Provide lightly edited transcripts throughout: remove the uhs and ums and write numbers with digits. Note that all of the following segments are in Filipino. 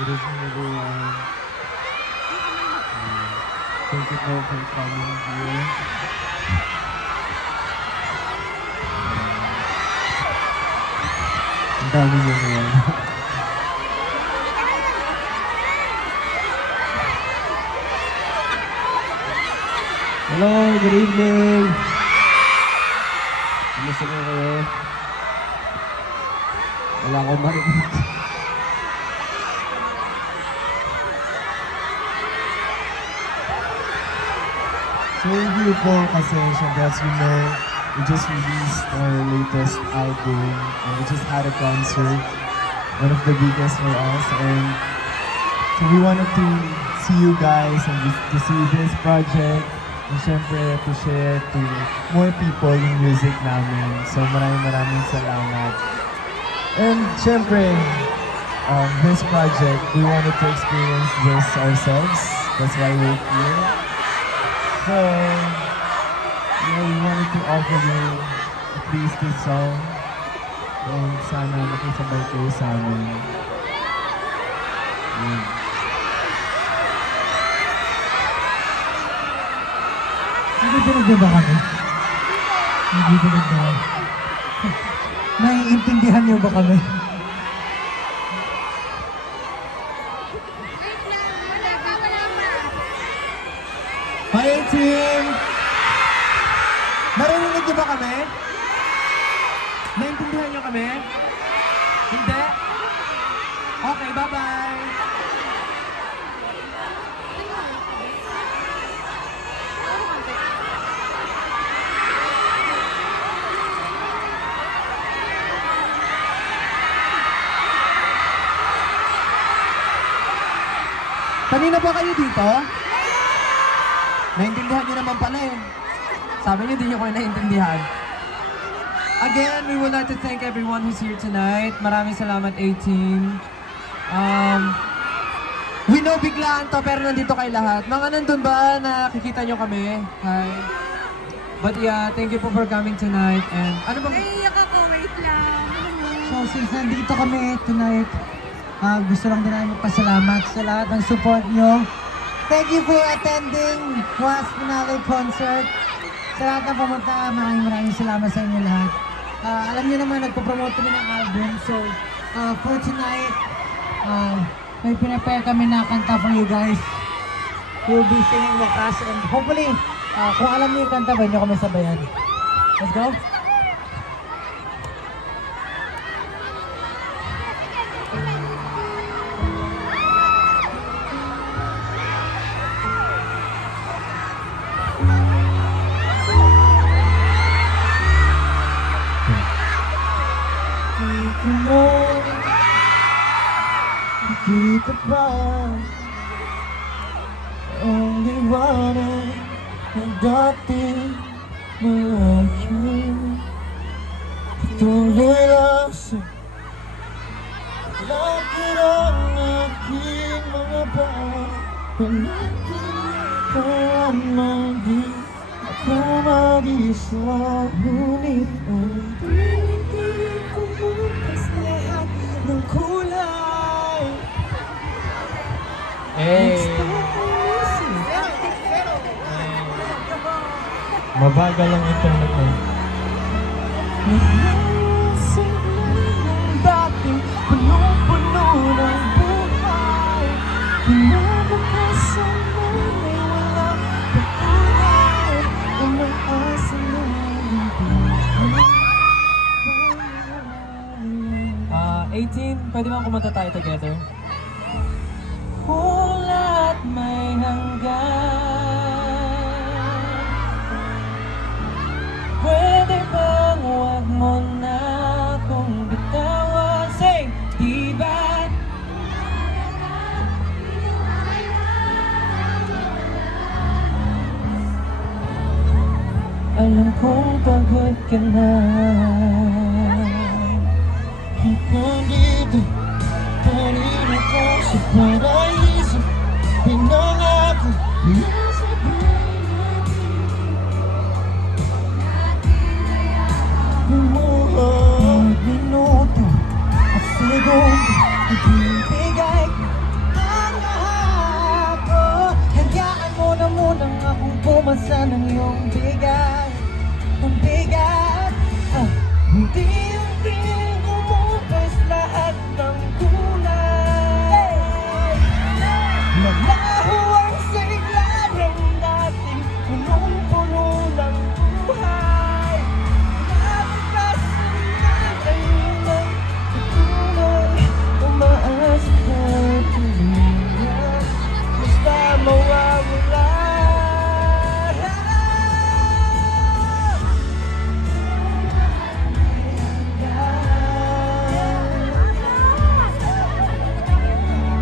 Good evening, everyone. Thank you for coming here. Ang dami niyo ngayon. Hello, good evening. Kamusta na kayo? Wala akong marinig. So here po kasi syempre as you know, we just released our latest album and we just had a concert, one of the biggest for us, and so we wanted to see you guys and to see this project and syempre to share to more people yung music namin. So maraming salamat. And syempre, this project, we wanted to experience this ourselves. That's why we're here. So, yeah, we wanted to offer you at least this song. And sana makisabay kayo sa amin. Yeah. Nagiginig ba kami? Nagiginig ba? Naiintindihan niyo ba kami? Hi team! Narinig niyo ba kami? Naintindihan niyo kami? Hindi? Okay, bye-bye! Kanina ba kayo dito? Naintindihan niyo naman pala eh. Sabi niyo, di niyo kayo naintindihan. Again, we would like to thank everyone who's here tonight. Maraming salamat, 18. We know biglaan to, pero nandito kayo lahat. Mga nandun ba, nakikita niyo kami? Hi. But yeah, thank you po for coming tonight. And ano bang... Naiiyak ako, wait lang. So since nandito kami tonight, gusto lang din namin magpasalamat sa lahat ng support nyo. Thank you for attending Was Finale Concert. Sa lahat ng pumunta, maraming salamat sa inyo lahat. Alam niyo naman, nagpo-promote kami ng album. So, for tonight, may pinapaya kami na kanta for you guys. We'll be singing Wakas. And hopefully, kung alam niyo yung kanta, ba niyo kami sabayan. Let's go! Dito ba ang liwanag ng dating malayo? Patuloy lang sa lakad ang aking mga paa. Palagi kaya magi ako mag-isa. Ngunit ang hindi ko magpas lahat ng kulay. Hey! Mabagal lang internet mo. Dating punong-puno ng buhay. Kinabukasan mo ay walang pagkulay. Umaasa na hindi. 18, pwede bang kumanta tayo together? At may hanggan. Pwede bang huwag mo na akong bitawan? Say, diba? Alam kong pagod ka na. Hanggang dito, kanina ko sa paraiso. Pinangako, pinasabay natin. kong ibibigay ang lahat ko. Hayaan mo na munang akong pumasa ng iyong bigat. Ang bigat, hindi kumupos lahat ng kulay. Lalaho ang siglayan natin, punong-puno ng buhay. Nabakasan natin ng tuloy, umaas ka tuloy, basta mawawala.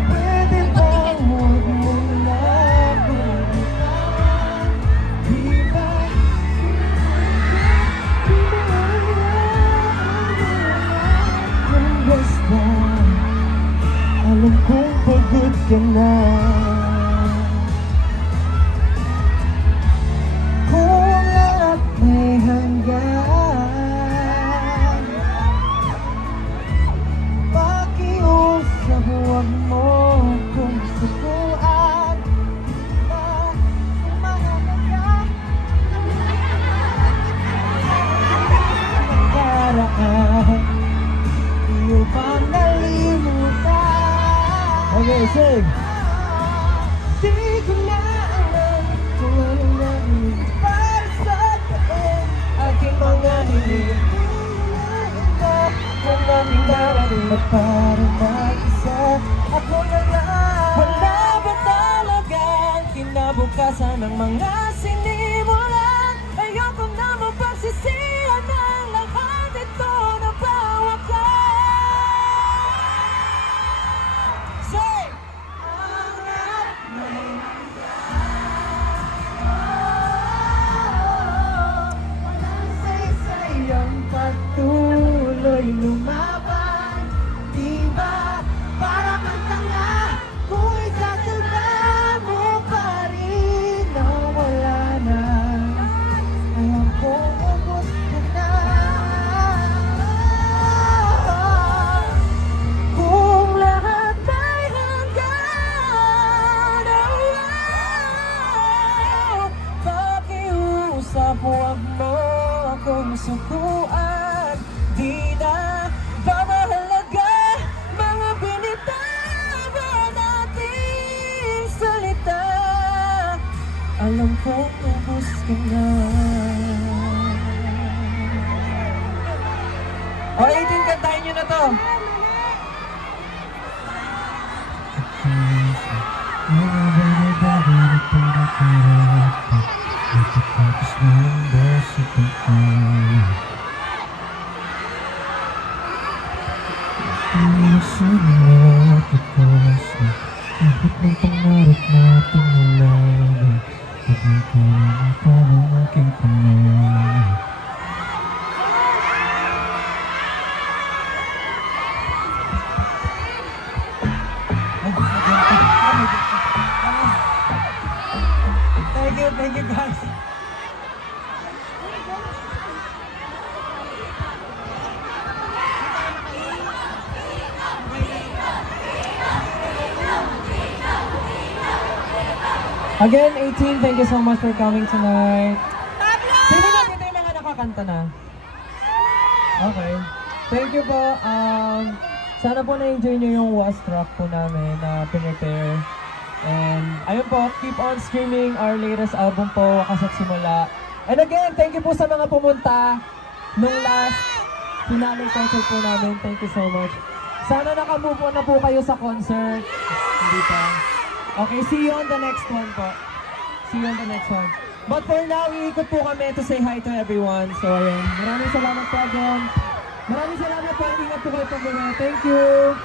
Pwede bang huwag mo na balikan? Di ba? Nang basta alam kong pagod ka na. Kung lahat may hanggan, pakiusap huwag mo kung subuan. Nakaraan, iyo bang nalimutan? Okay, sing! Di ko na alam kung ano namin para sa akin. Aking mga hiling kung aming narating at parang mag-isa. Ako na lang. Wala ba talagang kinabukasan ng mga sinimulan? Ayoko na mapagsisihan ng lahat ito na bawakan. Say! Walang saysay ang patuloy lumaban. Diba para kang tanga kung isasalba mo pa rin na wala na. Alam kong ubos ka na. Kung lahat ay hanggan, pakiusap huwag mo akong sukuan. Di na ba mahalaga mga binitawan nating salita? Alam kong ubos ka na. O, 18, kantahin nyo na to. Thank you guys. Again, 18, thank you so much for coming tonight. Sino na dito yung mga nakakanta na? Okay. Thank you po. Sana po na-enjoy nyo yung was track po namin na pinrepare. And ayun po, keep on streaming our latest album po, Wakas at Simula. And again, thank you po sa mga pumunta nung last finale concert po namin. Thank you so much. Sana nakamove on na po kayo sa concert. Hindi pa. Okay, see you on the next one po. See you on the next one. But for now, iikot po kami to say hi to everyone. So ayun, maraming salamat po again. Maraming salamat po. Ingat po kayo pag-uwi. Thank you.